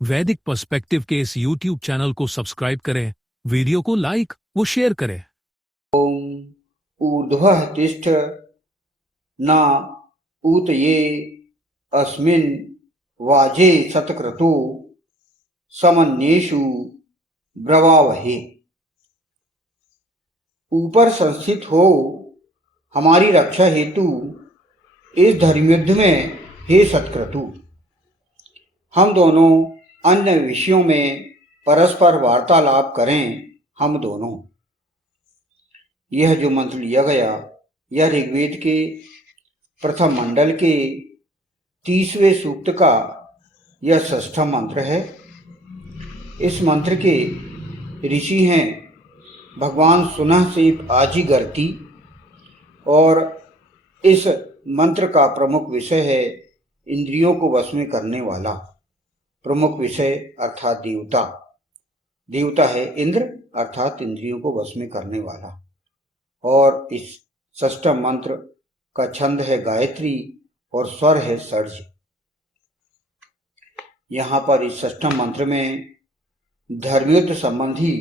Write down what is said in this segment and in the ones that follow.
वैदिक पर्सपेक्टिव के इस YouTube चैनल को सब्सक्राइब करें, वीडियो को लाइक व शेयर करें। ऊर्ध्वः तिष्ठ न ऊतये अस्मिन् वाजे शतक्रतु समन्येषु ब्रवावहे। ऊपर संस्थित हो हमारी रक्षा हेतु इस धर्मयुद्ध में हे सतक्रतु, हम दोनों अन्य विषयों में परस्पर वार्तालाप करें। हम दोनों, यह जो मंत्र लिया गया यह ऋग्वेद के प्रथम मंडल के 30वें सूक्त का यह षष्ठम मंत्र है। इस मंत्र के ऋषि हैं भगवान सुनह से आजीगर्ती और इस मंत्र का प्रमुख विषय है इंद्रियों को वश में करने वाला। प्रमुख विषय अर्थात देवता, देवता है इंद्र अर्थात इंद्रियों को वश में करने वाला। और इस षष्ठम मंत्र का छंद है गायत्री और स्वर है षड्ज। यहाँ पर इस षष्ठम मंत्र में धर्मयुद्ध संबंधी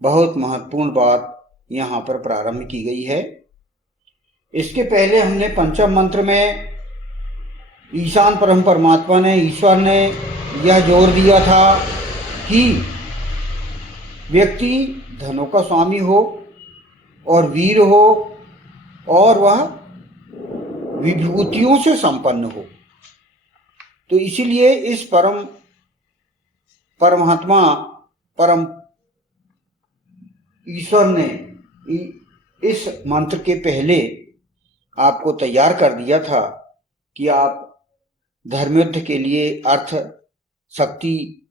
बहुत महत्वपूर्ण बात यहाँ पर प्रारंभ की गई है। इसके पहले हमने पंचम मंत्र में ईशान परम परमात्मा ने, ईश्वर ने यह जोर दिया था कि व्यक्ति धनों का स्वामी हो और वीर हो और वह विभूतियों से संपन्न हो। तो इसीलिए इस परमात्मा परम ईश्वर ने इस मंत्र के पहले आपको तैयार कर दिया था कि आप धर्मयुद्ध के लिए अर्थ शक्ति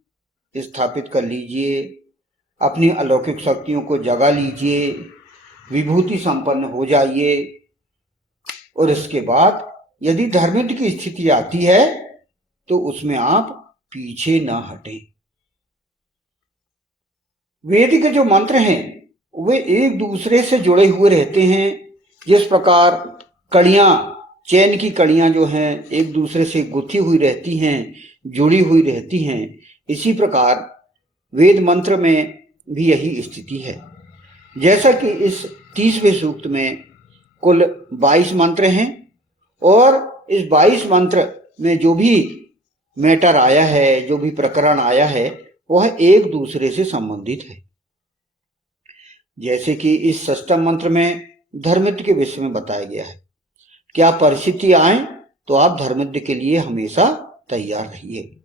स्थापित कर लीजिए, अपनी अलौकिक शक्तियों को जगा लीजिए, विभूति संपन्न हो जाइए और इसके बाद यदि धर्मयुद्ध की स्थिति आती है तो उसमें आप पीछे न हटें। वेद के जो मंत्र हैं वे एक दूसरे से जुड़े हुए रहते हैं। जिस प्रकार कड़ियां, चैन की कड़ियां जो हैं एक दूसरे से गुथी हुई रहती हैं, जुड़ी हुई रहती हैं, इसी प्रकार वेद मंत्र में भी यही स्थिति है। जैसा कि इस 30वें सूक्त में कुल 22 मंत्र हैं और इस 22 मंत्र में जो भी मैटर आया है, जो भी प्रकरण आया है, वह एक दूसरे से संबंधित है। जैसे कि इस षष्ठम मंत्र में धर्मयुद्ध के विषय में बताया गया है। क्या परिस्थिति आए तो आप धर्मयुद्ध के लिए हमेशा तैयार रहिए।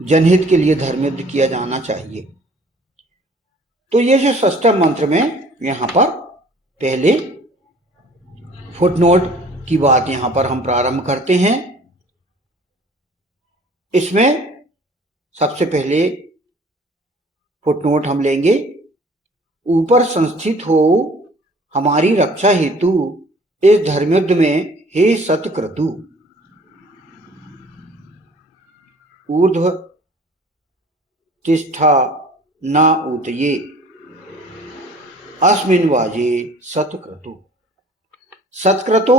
जनहित के लिए धर्मयुद्ध किया जाना चाहिए। तो ये जो षष्ठम मंत्र में यहाँ पर पहले फुटनोट की बात यहाँ पर हम प्रारंभ करते हैं। इसमें सबसे पहले फुटनोट हम लेंगे, ऊपर संस्थित हो हमारी रक्षा हेतु इस धर्मयुद्ध में हे सतक्रतु। ऊर्ध्व तिष्ठा न ऊतये अस्मिन् वाजे शतक्रतु। सतक्रतु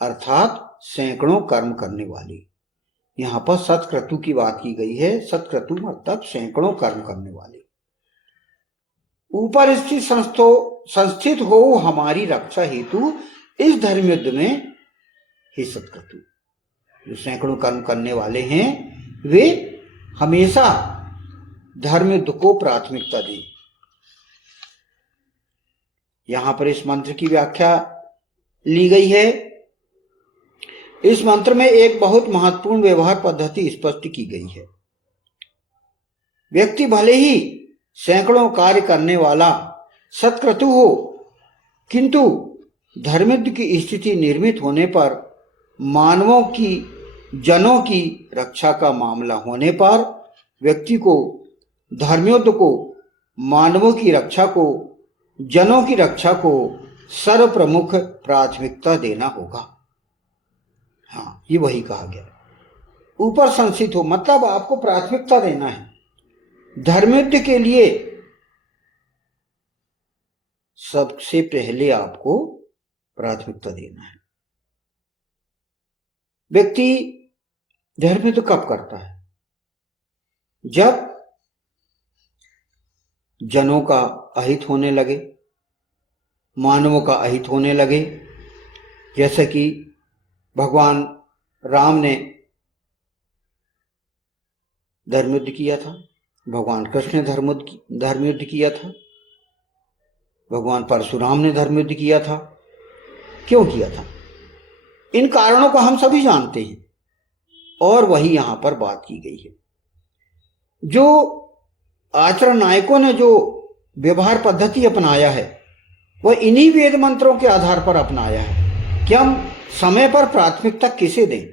अर्थात सैकड़ों कर्म करने वाली। यहाँ पर सतक्रतु की बात की गई है। सतक्रतु मतलब सैकड़ों कर्म करने वाले। ऊपर स्थित संस्थित हो हमारी रक्षा हेतु इस धर्मयुद्ध में हे सतक्रतु। जो सैकड़ों कर्म करने वाले हैं वे हमेशा धर्मयुद्ध को प्राथमिकता दें। यहां पर इस मंत्र की व्याख्या ली गई है। इस मंत्र में एक बहुत महत्वपूर्ण व्यवहार पद्धति स्पष्ट की गई है। व्यक्ति भले ही सैकड़ों कार्य करने वाला सतक्रतु हो, किंतु धर्मयुद्ध की स्थिति निर्मित होने पर, मानवों की, जनों की रक्षा का मामला होने पर व्यक्ति को धर्मयुद्ध को, मानवों की रक्षा को, जनों की रक्षा को सर्वप्रमुख प्राथमिकता देना होगा। हाँ, ये वही कहा गया। ऊपर संस्थित हो मतलब आपको प्राथमिकता देना है। धर्मयुद्ध के लिए सबसे पहले आपको प्राथमिकता देना है। व्यक्ति धर्मयुद्ध कब करता है? जब जनों का अहित होने लगे, मानवों का अहित होने लगे, जैसे कि भगवान राम ने धर्मयुद्ध किया था, भगवान कृष्ण ने धर्मयुद्ध किया था, भगवान परशुराम ने धर्मयुद्ध किया था। क्यों किया था? इन कारणों को हम सभी जानते हैं और वही यहां पर बात की गई है। जो आचरण नायकों ने जो व्यवहार पद्धति अपनाया है वह इन्हीं वेद मंत्रों के आधार पर अपनाया है कि हम समय पर प्राथमिकता किसे दें।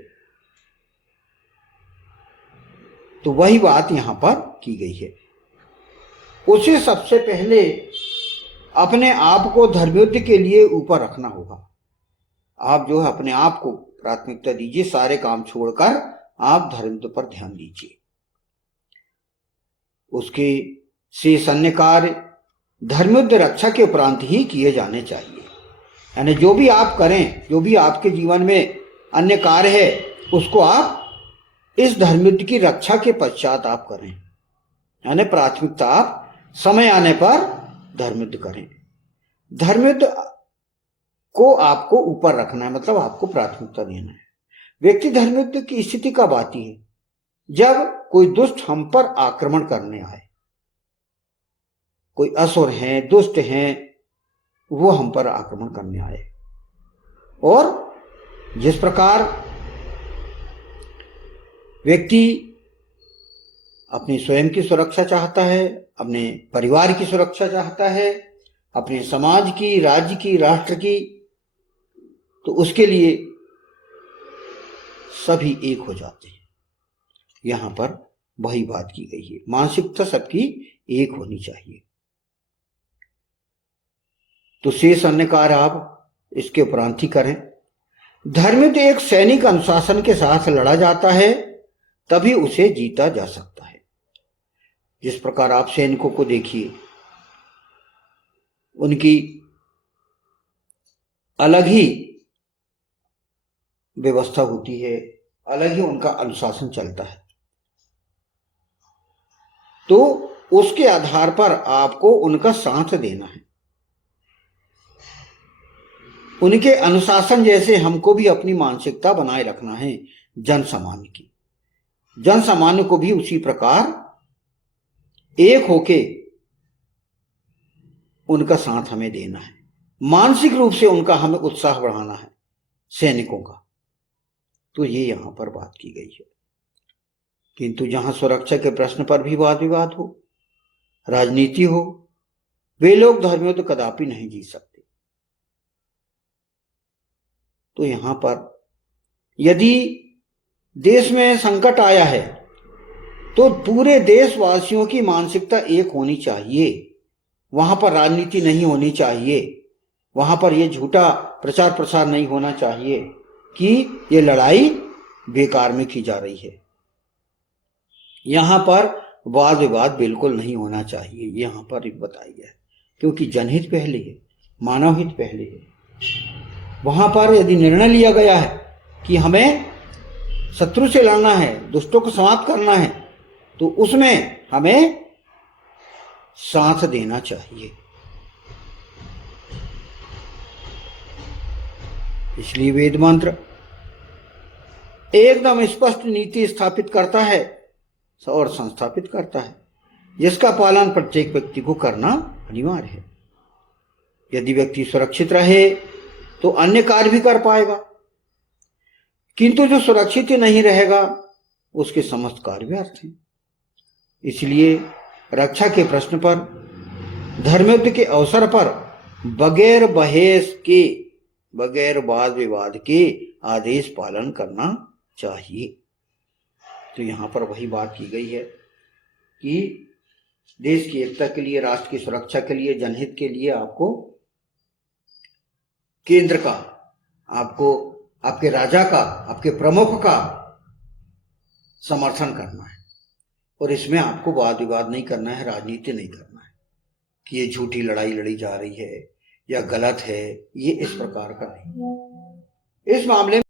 तो वही बात यहां पर की गई है। उसे सबसे पहले अपने आप को धर्मयुद्ध के लिए ऊपर रखना होगा। आप जो है अपने आप को प्राथमिकता दीजिए, सारे काम छोड़कर आप धर्मयुद्ध पर ध्यान दीजिए। उसके शेष अन्य कार्य धर्मयुद्ध रक्षा के उपरांत ही किए जाने चाहिए। यानी जो भी आप करें, जो भी आपके जीवन में अन्य कार्य है, उसको आप इस धर्मयुद्ध की रक्षा के पश्चात आप करें। यानी प्राथमिकता आप समय आने पर धर्मयुद्ध करें। धर्मयुद्ध को आपको ऊपर रखना है, मतलब आपको प्राथमिकता देना है। व्यक्ति धर्मयुद्ध की स्थिति कब आती है? जब कोई दुष्ट हम पर आक्रमण करने आए, कोई असुर हैं, दुष्ट हैं, वो हम पर आक्रमण करने आए। और जिस प्रकार व्यक्ति अपनी स्वयं की सुरक्षा चाहता है, अपने परिवार की सुरक्षा चाहता है, अपने समाज की, राज्य की, राष्ट्र की, तो उसके लिए सभी एक हो जाते हैं। यहां पर वही बात की गई है, मानसिकता सबकी एक होनी चाहिए। तो शेष अन्य कार्य आप इसके उपरांत ही करें। धर्मयुद्ध एक सैनिक अनुशासन के साथ लड़ा जाता है, तभी उसे जीता जा सकता है। जिस प्रकार आप सैनिकों को देखिए, उनकी अलग ही व्यवस्था होती है, अलग ही उनका अनुशासन चलता है। तो उसके आधार पर आपको उनका साथ देना है। उनके अनुशासन जैसे हमको भी अपनी मानसिकता बनाए रखना है जन सामान्य की। जन सामान्य को भी उसी प्रकार एक होके उनका साथ हमें देना है। मानसिक रूप से उनका हमें उत्साह बढ़ाना है, सैनिकों का। तो ये यहां पर बात की गई है। किंतु जहां सुरक्षा के प्रश्न पर भी वाद विवाद हो, राजनीति हो, वे लोग धर्मयुद्ध कदापि नहीं जीत सकते। तो यहां पर यदि देश में संकट आया है तो पूरे देशवासियों की मानसिकता एक होनी चाहिए। वहां पर राजनीति नहीं होनी चाहिए, वहां पर यह झूठा प्रचार प्रसार नहीं होना चाहिए कि ये लड़ाई बेकार में की जा रही है। यहां पर वाद विवाद बिल्कुल नहीं होना चाहिए, यहां पर बताया गया है। क्योंकि जनहित पहले है, मानव हित पहले है। वहां पर यदि निर्णय लिया गया है कि हमें शत्रु से लड़ना है, दुष्टों को समाप्त करना है, तो उसमें हमें साथ देना चाहिए। इसलिए वेद मंत्र एकदम स्पष्ट नीति स्थापित करता है और संस्थापित करता है, जिसका पालन प्रत्येक व्यक्ति को करना अनिवार्य है। यदि व्यक्ति सुरक्षित रहे तो अन्य कार्य भी कर पाएगा, किंतु जो सुरक्षित नहीं रहेगा उसके समस्त कार्य व्यर्थ हैं। इसलिए रक्षा के प्रश्न पर, धर्मयुद्ध के अवसर पर बगैर बहस के, बगैर वाद विवाद के आदेश पालन करना चाहिए। तो यहां पर वही बात की गई है कि देश की एकता के लिए, राष्ट्र की सुरक्षा के लिए, जनहित के लिए आपको केंद्र का, आपको आपके राजा का, आपके प्रमुख का समर्थन करना है। और इसमें आपको वाद विवाद नहीं करना है, राजनीति नहीं करना है कि ये झूठी लड़ाई लड़ी जा रही है या गलत है, ये इस प्रकार का नहीं। इस मामले में